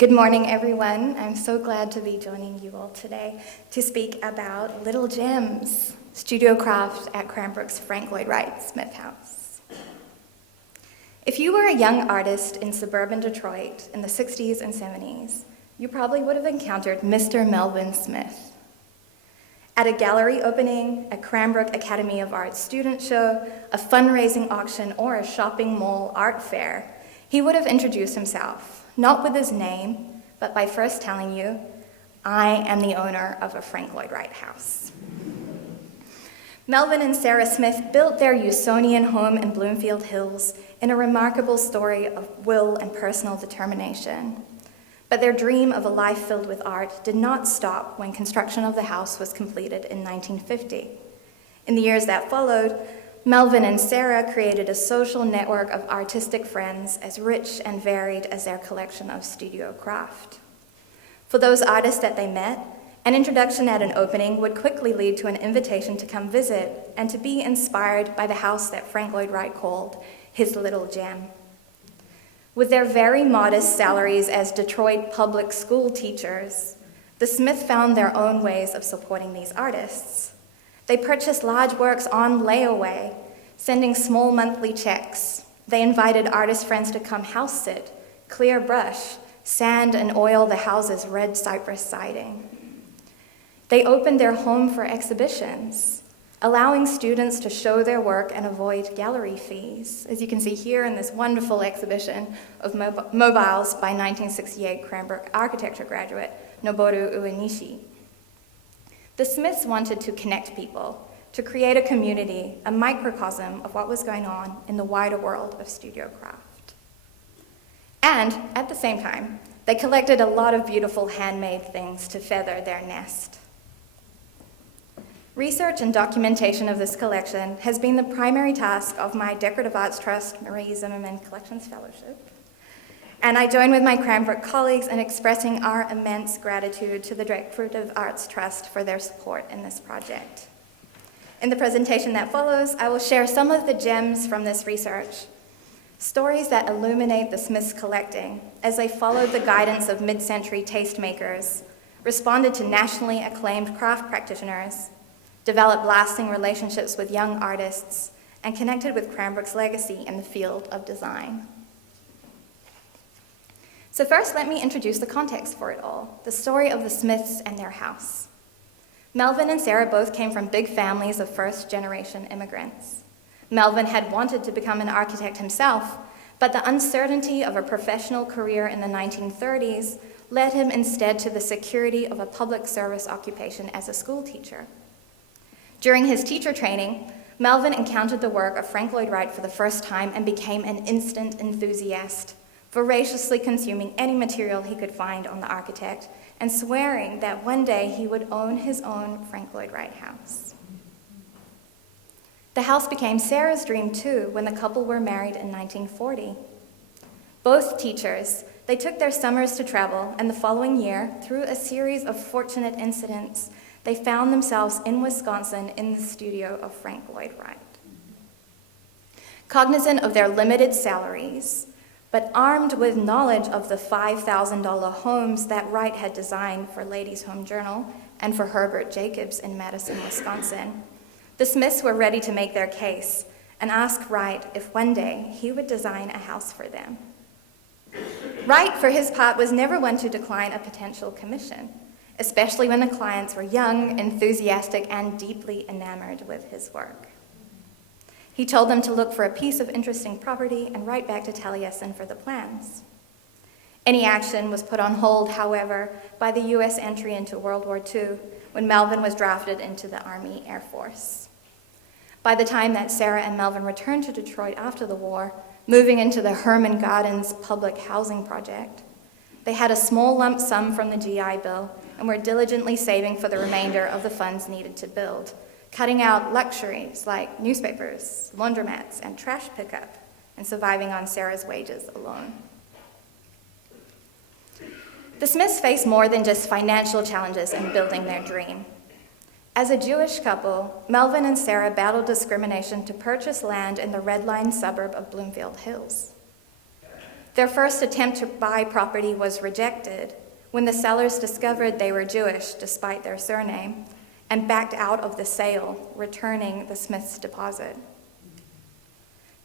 Good morning, everyone. I'm so glad to be joining you all today to speak about Little Gems, studio craft at Cranbrook's Frank Lloyd Wright Smith House. If you were a young artist in suburban Detroit in the 60s and 70s, you probably would have encountered Mr. Melvin Smith. At a gallery opening, a Cranbrook Academy of Arts student show, a fundraising auction, or a shopping mall art fair, he would have introduced himself, not with his name, but by first telling you, I am the owner of a Frank Lloyd Wright house. Melvin and Sarah Smith built their Usonian home in Blomfield Hills in a remarkable story of will and personal determination. But their dream of a life filled with art did not stop when construction of the house was completed in 1950. In the years that followed, Melvin and Sarah created a social network of artistic friends as rich and varied as their collection of studio craft. For those artists that they met, an introduction at an opening would quickly lead to an invitation to come visit and to be inspired by the house that Frank Lloyd Wright called his little gem. With their very modest salaries as Detroit public school teachers, the Smiths found their own ways of supporting these artists. They purchased large works on layaway, sending small monthly checks. They invited artist friends to come house sit, clear brush, sand and oil the house's red cypress siding. They opened their home for exhibitions, allowing students to show their work and avoid gallery fees, as you can see here in this wonderful exhibition of mobiles by 1968 Cranbrook architecture graduate Noboru Uenishi. The Smiths wanted to connect people, to create a community, a microcosm of what was going on in the wider world of studio craft. And at the same time, they collected a lot of beautiful handmade things to feather their nest. Research and documentation of this collection has been the primary task of my Decorative Arts Trust Marie Zimmerman Collections Fellowship. And I join with my Cranbrook colleagues in expressing our immense gratitude to the Decorative Arts Trust for their support in this project. In the presentation that follows, I will share some of the gems from this research, stories that illuminate the Smiths' collecting as they followed the guidance of mid-century tastemakers, responded to nationally acclaimed craft practitioners, developed lasting relationships with young artists, and connected with Cranbrook's legacy in the field of design. So first, let me introduce the context for it all, the story of the Smiths and their house. Melvin and Sarah both came from big families of first-generation immigrants. Melvin had wanted to become an architect himself, but the uncertainty of a professional career in the 1930s led him instead to the security of a public service occupation as a school teacher. During his teacher training, Melvin encountered the work of Frank Lloyd Wright for the first time and became an instant enthusiast, voraciously consuming any material he could find on the architect and swearing that one day he would own his own Frank Lloyd Wright house. The house became Sarah's dream too when the couple were married in 1940. Both teachers, they took their summers to travel, and the following year, through a series of fortunate incidents, they found themselves in Wisconsin in the studio of Frank Lloyd Wright. Cognizant of their limited salaries, but armed with knowledge of the $5,000 homes that Wright had designed for Ladies' Home Journal and for Herbert Jacobs in Madison, Wisconsin, the Smiths were ready to make their case and ask Wright if one day he would design a house for them. Wright, for his part, was never one to decline a potential commission, especially when the clients were young, enthusiastic, and deeply enamored with his work. He told them to look for a piece of interesting property and write back to Taliesin for the plans. Any action was put on hold, however, by the U.S. entry into World War II when Melvin was drafted into the Army Air Force. By the time that Sarah and Melvin returned to Detroit after the war, moving into the Herman Gardens public housing project, they had a small lump sum from the GI Bill and were diligently saving for the remainder of the funds needed to build, cutting out luxuries like newspapers, laundromats, and trash pickup, and surviving on Sarah's wages alone. The Smiths faced more than just financial challenges in building their dream. As a Jewish couple, Melvin and Sarah battled discrimination to purchase land in the red line suburb of Bloomfield Hills. Their first attempt to buy property was rejected when the sellers discovered they were Jewish despite their surname and backed out of the sale, returning the Smiths' deposit.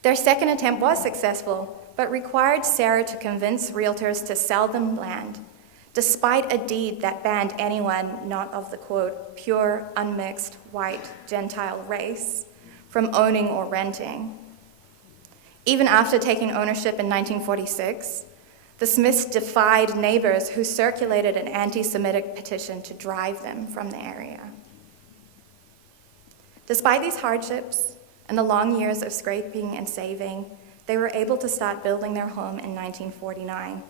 Their second attempt was successful, but required Sarah to convince realtors to sell them land, despite a deed that banned anyone not of the, quote, pure, unmixed, white, Gentile race from owning or renting. Even after taking ownership in 1946, the Smiths defied neighbors who circulated an anti-Semitic petition to drive them from the area. Despite these hardships and the long years of scraping and saving, they were able to start building their home in 1949.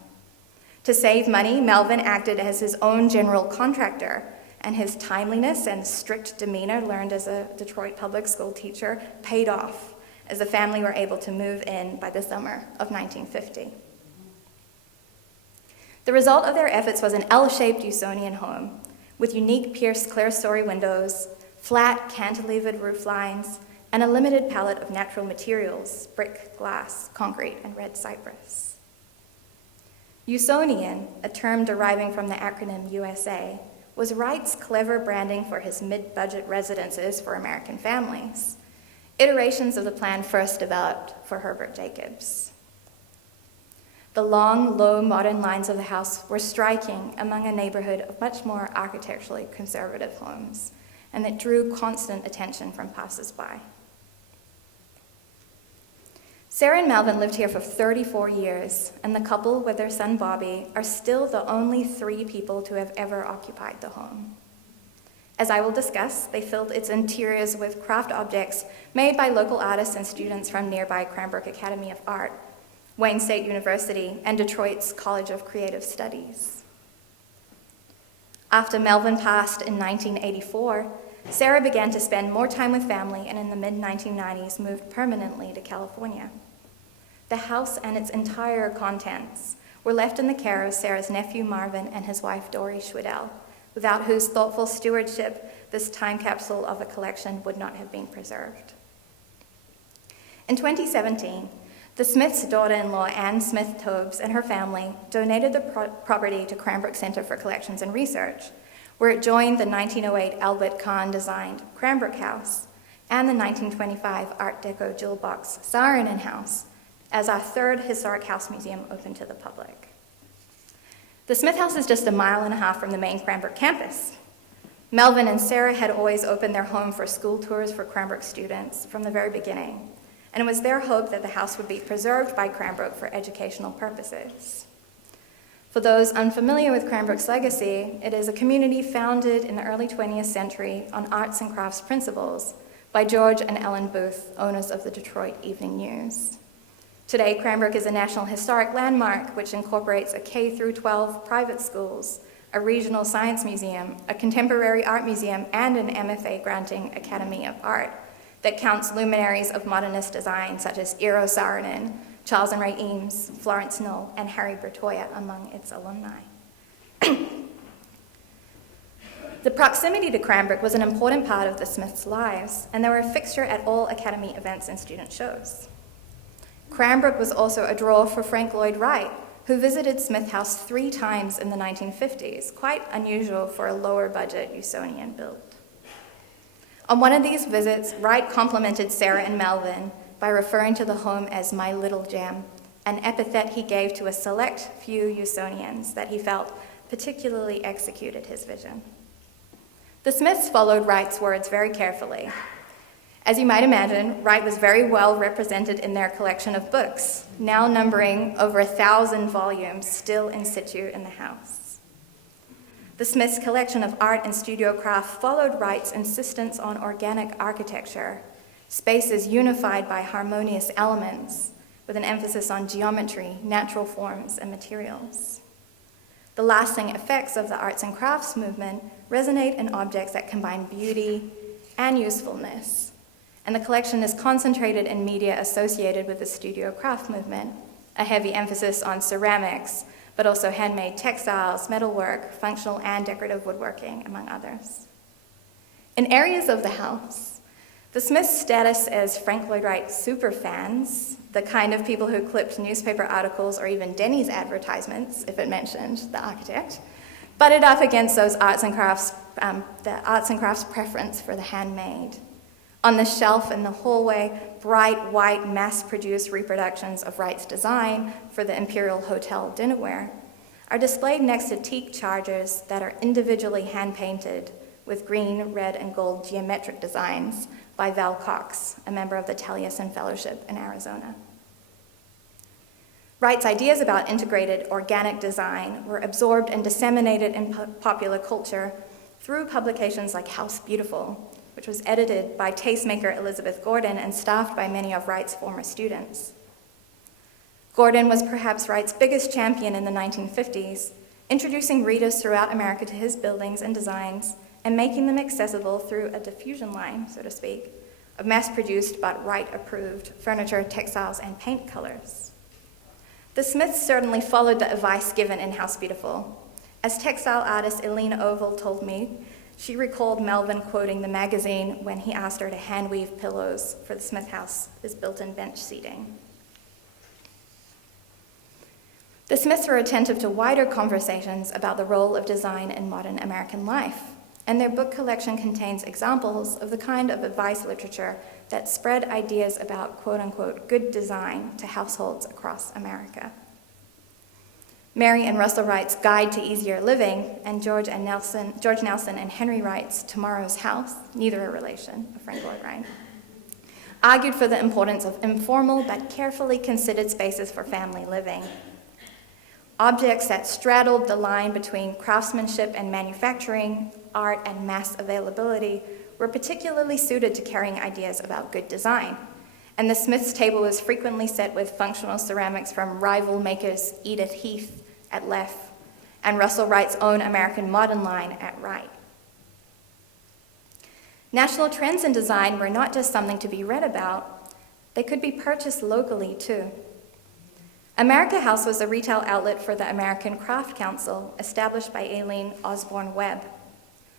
To save money, Melvin acted as his own general contractor, and his timeliness and strict demeanor learned as a Detroit public school teacher paid off as the family were able to move in by the summer of 1950. The result of their efforts was an L-shaped Usonian home with unique pierced clerestory windows, flat cantilevered roof lines, and a limited palette of natural materials, brick, glass, concrete, and red cypress. Usonian, a term deriving from the acronym USA, was Wright's clever branding for his mid-budget residences for American families. Iterations of the plan first developed for Herbert Jacobs. The long, low, modern lines of the house were striking among a neighborhood of much more architecturally conservative homes, and that drew constant attention from passers-by. Sarah and Melvin lived here for 34 years, and the couple, with their son Bobby, are still the only 3 people to have ever occupied the home. As I will discuss, they filled its interiors with craft objects made by local artists and students from nearby Cranbrook Academy of Art, Wayne State University, and Detroit's College of Creative Studies. After Melvin passed in 1984, Sarah began to spend more time with family and in the mid-1990s moved permanently to California. The house and its entire contents were left in the care of Sarah's nephew Marvin and his wife Dory Schwedel, without whose thoughtful stewardship this time capsule of a collection would not have been preserved. In 2017, the Smiths' daughter-in-law Anne Smith-Tobes and her family donated the property to Cranbrook Center for Collections and Research, where it joined the 1908 Albert Kahn-designed Cranbrook House and the 1925 Art Deco jewel box Saarinen House as our 3rd historic house museum open to the public. The Smith House is just 1.5 miles from the main Cranbrook campus. Melvin and Sarah had always opened their home for school tours for Cranbrook students from the very beginning, and it was their hope that the house would be preserved by Cranbrook for educational purposes. For those unfamiliar with Cranbrook's legacy, it is a community founded in the early 20th century on arts and crafts principles by George and Ellen Booth, owners of the Detroit Evening News. Today, Cranbrook is a National Historic Landmark which incorporates a K-12 private schools, a regional science museum, a contemporary art museum, and an MFA granting Academy of Art that counts luminaries of modernist design such as Eero Saarinen, Charles and Ray Eames, Florence Knoll, and Harry Bertoya among its alumni. The proximity to Cranbrook was an important part of the Smiths' lives, and they were a fixture at all Academy events and student shows. Cranbrook was also a draw for Frank Lloyd Wright, who visited Smith House 3 times in the 1950s, quite unusual for a lower-budget Usonian build. On one of these visits, Wright complimented Sarah and Melvin by referring to the home as "my little gem," an epithet he gave to a select few Usonians that he felt particularly executed his vision. The Smiths followed Wright's words very carefully. As you might imagine, Wright was very well represented in their collection of books, now numbering over 1,000 volumes still in situ in the house. The Smiths' collection of art and studio craft followed Wright's insistence on organic architecture, spaces unified by harmonious elements, with an emphasis on geometry, natural forms, and materials. The lasting effects of the arts and crafts movement resonate in objects that combine beauty and usefulness, and the collection is concentrated in media associated with the studio craft movement, a heavy emphasis on ceramics, but also handmade textiles, metalwork, functional and decorative woodworking, among others. In areas of the house, The Smiths' status as Frank Lloyd Wright superfans, the kind of people who clipped newspaper articles or even Denny's advertisements, if it mentioned the architect, butted up against those the arts and crafts preference for the handmade. On the shelf in the hallway, bright white mass-produced reproductions of Wright's design for the Imperial Hotel dinnerware are displayed next to teak chargers that are individually hand-painted with green, red, and gold geometric designs by Val Cox, a member of the Taliesin Fellowship in Arizona. Wright's ideas about integrated organic design were absorbed and disseminated in popular culture through publications like House Beautiful, which was edited by tastemaker Elizabeth Gordon and staffed by many of Wright's former students. Gordon was perhaps Wright's biggest champion in the 1950s, introducing readers throughout America to his buildings and designs and making them accessible through a diffusion line, so to speak, of mass-produced but Wright-approved furniture, textiles, and paint colors. The Smiths certainly followed the advice given in House Beautiful. As textile artist Eileen Oval told me, she recalled Melvin quoting the magazine when he asked her to hand-weave pillows for the Smith House's built-in bench seating. The Smiths were attentive to wider conversations about the role of design in modern American life, and their book collection contains examples of the kind of advice literature that spread ideas about quote-unquote good design to households across America. Mary and Russell Wright's Guide to Easier Living and George Nelson and Henry Wright's Tomorrow's House, neither a relation of Frank Lloyd Wright, argued for the importance of informal but carefully considered spaces for family living. Objects that straddled the line between craftsmanship and manufacturing, art and mass availability were particularly suited to carrying ideas about good design. And the Smiths' table was frequently set with functional ceramics from rival makers Edith Heath at Leff and Russell Wright's own American Modern line at Wright. National trends in design were not just something to be read about, they could be purchased locally too. America House was a retail outlet for the American Craft Council, established by Aileen Osborne Webb.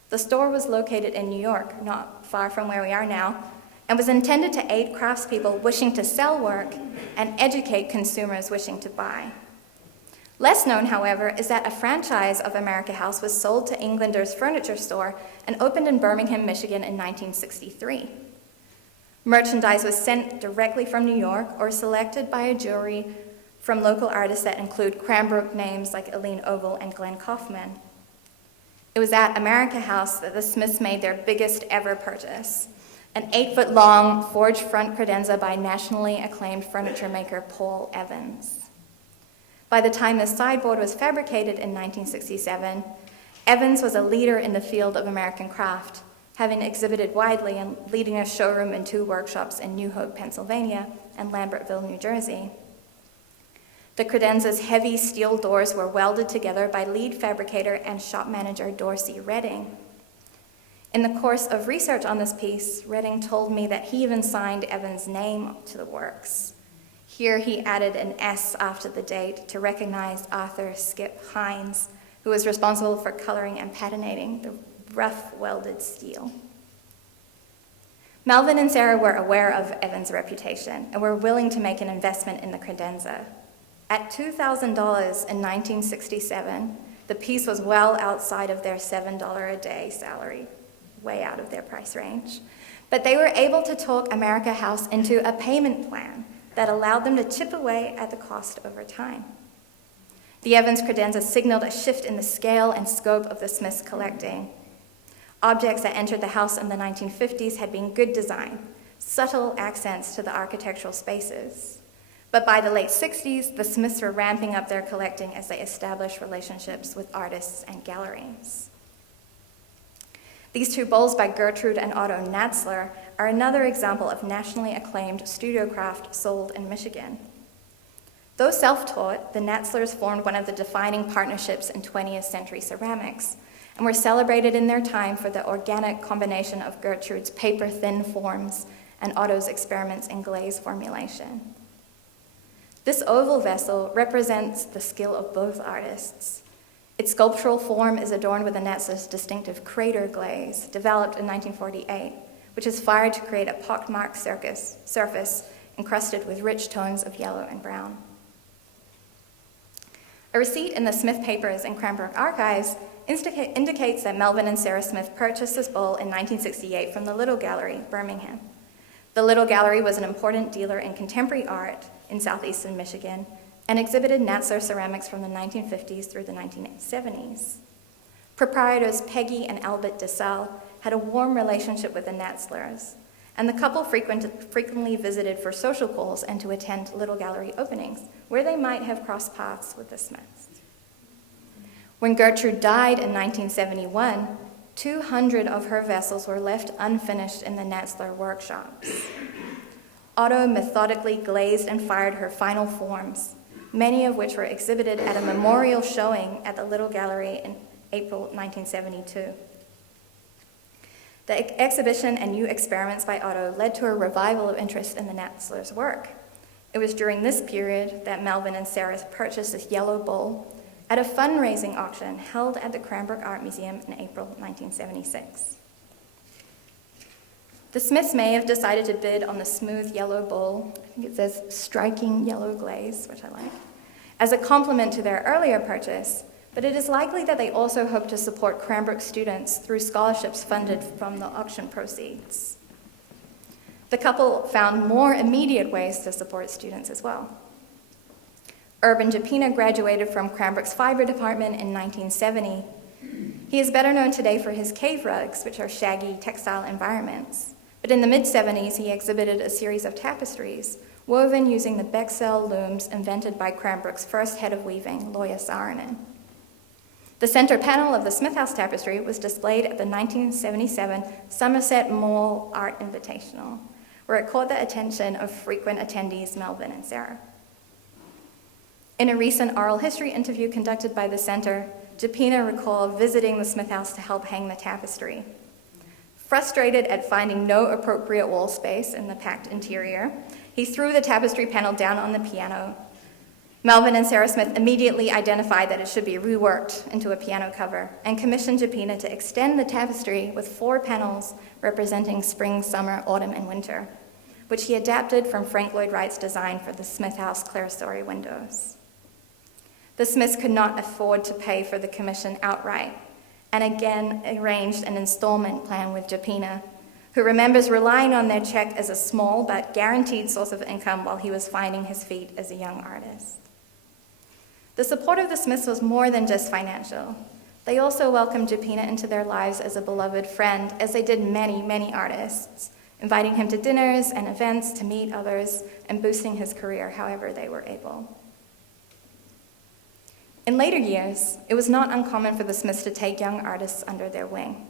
The store was located in New York, not far from where we are now, and was intended to aid craftspeople wishing to sell work and educate consumers wishing to buy. Less known, however, is that a franchise of America House was sold to Englander's Furniture Store and opened in Birmingham, Michigan in 1963. Merchandise was sent directly from New York or selected by a jury from local artists that include Cranbrook names like Eileen Oval and Glenn Kaufman. It was at America House that the Smiths made their biggest ever purchase, an 8-foot-long forged front credenza by nationally acclaimed furniture maker Paul Evans. By the time the sideboard was fabricated in 1967, Evans was a leader in the field of American craft, having exhibited widely and leading a showroom and 2 workshops in New Hope, Pennsylvania, and Lambertville, New Jersey. The credenza's heavy steel doors were welded together by lead fabricator and shop manager Dorsey Redding. In the course of research on this piece, Redding told me that he even signed Evans' name to the works. Here he added an S after the date to recognize Arthur Skip Hines, who was responsible for coloring and patinating the rough welded steel. Melvin and Sarah were aware of Evans' reputation and were willing to make an investment in the credenza. At $2,000 in 1967, the piece was well outside of their $7 a day salary, way out of their price range. But they were able to talk America House into a payment plan that allowed them to chip away at the cost over time. The Evans credenza signaled a shift in the scale and scope of the Smiths' collecting. Objects that entered the house in the 1950s had been good design, subtle accents to the architectural spaces. But by the late 60s, the Smiths were ramping up their collecting as they established relationships with artists and galleries. These 2 bowls by Gertrude and Otto Natzler are another example of nationally acclaimed studio craft sold in Michigan. Though self-taught, the Natzlers formed one of the defining partnerships in 20th century ceramics and were celebrated in their time for the organic combination of Gertrude's paper-thin forms and Otto's experiments in glaze formulation. This oval vessel represents the skill of both artists. Its sculptural form is adorned with the Natzler's distinctive crater glaze, developed in 1948, which is fired to create a pockmarked surface encrusted with rich tones of yellow and brown. A receipt in the Smith Papers and Cranbrook archives indicates that Melvin and Sarah Smith purchased this bowl in 1968 from the Little Gallery, Birmingham. The Little Gallery was an important dealer in contemporary art in southeastern Michigan and exhibited Natzler ceramics from the 1950s through the 1970s. Proprietors Peggy and Albert DeSalle had a warm relationship with the Natzlers, and the couple frequently visited for social calls and to attend Little Gallery openings, where they might have crossed paths with the Smiths. When Gertrude died in 1971, 200 of her vessels were left unfinished in the Natzler workshops. Otto methodically glazed and fired her final forms, many of which were exhibited at a memorial showing at the Little Gallery in April 1972. The exhibition and new experiments by Otto led to a revival of interest in the Natzler's work. It was during this period that Melvin and Sarah purchased this yellow bowl at a fundraising auction held at the Cranbrook Art Museum in April 1976. The Smiths may have decided to bid on the smooth yellow bowl, I think it says striking yellow glaze, which I like, as a compliment to their earlier purchase, but it is likely that they also hoped to support Cranbrook students through scholarships funded from the auction proceeds. The couple found more immediate ways to support students as well. Urban Japina graduated from Cranbrook's fiber department in 1970. He is better known today for his cave rugs, which are shaggy textile environments. But in the mid-70s, he exhibited a series of tapestries woven using the Bexell looms invented by Cranbrook's first head of weaving, Loya Saarinen. The center panel of the Smith House tapestry was displayed at the 1977 Somerset Mall Art Invitational, where it caught the attention of frequent attendees Melvin and Sarah. In a recent oral history interview conducted by the center, Japina recalled visiting the Smith House to help hang the tapestry. Frustrated at finding no appropriate wall space in the packed interior, he threw the tapestry panel down on the piano. Melvin and Sarah Smith immediately identified that it should be reworked into a piano cover and commissioned Japina to extend the tapestry with 4 panels representing spring, summer, autumn, and winter, which he adapted from Frank Lloyd Wright's design for the Smith House clerestory windows. The Smiths could not afford to pay for the commission outright, and again arranged an installment plan with Japina, who remembers relying on their check as a small but guaranteed source of income while he was finding his feet as a young artist. The support of the Smiths was more than just financial. They also welcomed Japina into their lives as a beloved friend, as they did many, many artists, inviting him to dinners and events to meet others and boosting his career however they were able. In later years, it was not uncommon for the Smiths to take young artists under their wing.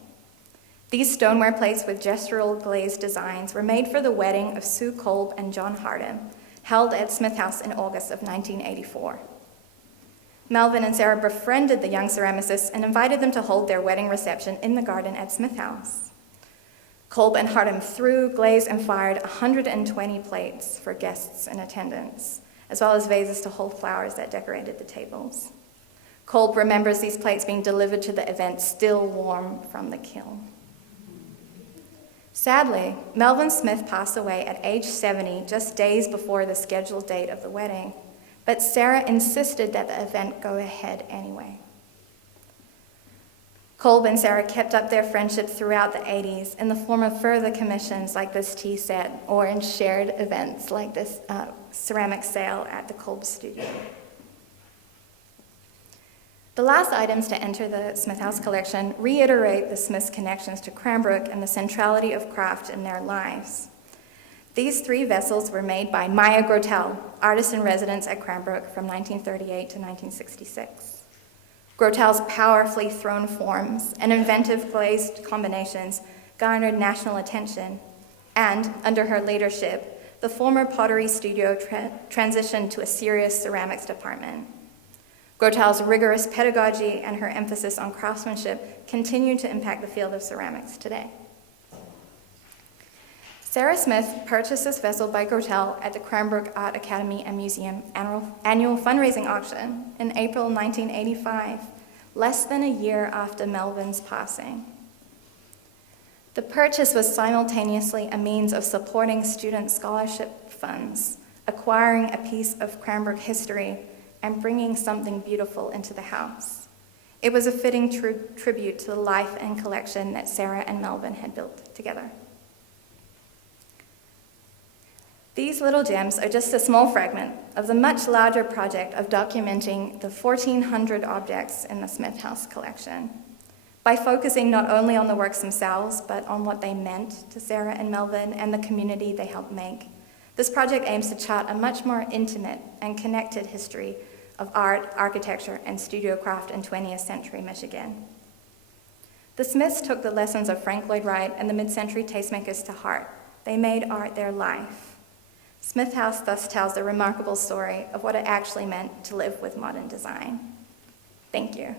These stoneware plates with gestural glazed designs were made for the wedding of Sue Kolb and John Hardin, held at Smith House in August of 1984. Melvin and Sarah befriended the young ceramicists and invited them to hold their wedding reception in the garden at Smith House. Kolb and Hardin threw, glazed, and fired 120 plates for guests in attendance, as well as vases to hold flowers that decorated the tables. Kolb remembers these plates being delivered to the event still warm from the kiln. Sadly, Melvin Smith passed away at age 70, just days before the scheduled date of the wedding, but Sarah insisted that the event go ahead anyway. Kolb and Sarah kept up their friendship throughout the 80s in the form of further commissions like this tea set or in shared events like this ceramic sale at the Kolb studio. The last items to enter the Smith House collection reiterate the Smiths' connections to Cranbrook and the centrality of craft in their lives. These 3 vessels were made by Maya Grotel, artist in residence at Cranbrook from 1938 to 1966. Grotel's powerfully thrown forms and inventive glazed combinations garnered national attention, and under her leadership, the former pottery studio transitioned to a serious ceramics department. Grotel's rigorous pedagogy and her emphasis on craftsmanship continue to impact the field of ceramics today. Sarah Smith purchased this vessel by Grotel at the Cranbrook Art Academy and Museum annual fundraising auction in April 1985, less than a year after Melvin's passing. The purchase was simultaneously a means of supporting student scholarship funds, acquiring a piece of Cranbrook history, and bringing something beautiful into the house. It was a fitting tribute to the life and collection that Sarah and Melvin had built together. These little gems are just a small fragment of the much larger project of documenting the 1,400 objects in the Smith House collection. By focusing not only on the works themselves, but on what they meant to Sarah and Melvin and the community they helped make, this project aims to chart a much more intimate and connected history of art, architecture, and studio craft in 20th century Michigan. The Smiths took the lessons of Frank Lloyd Wright and the mid-century tastemakers to heart. They made art their life. Smith House thus tells the remarkable story of what it actually meant to live with modern design. Thank you.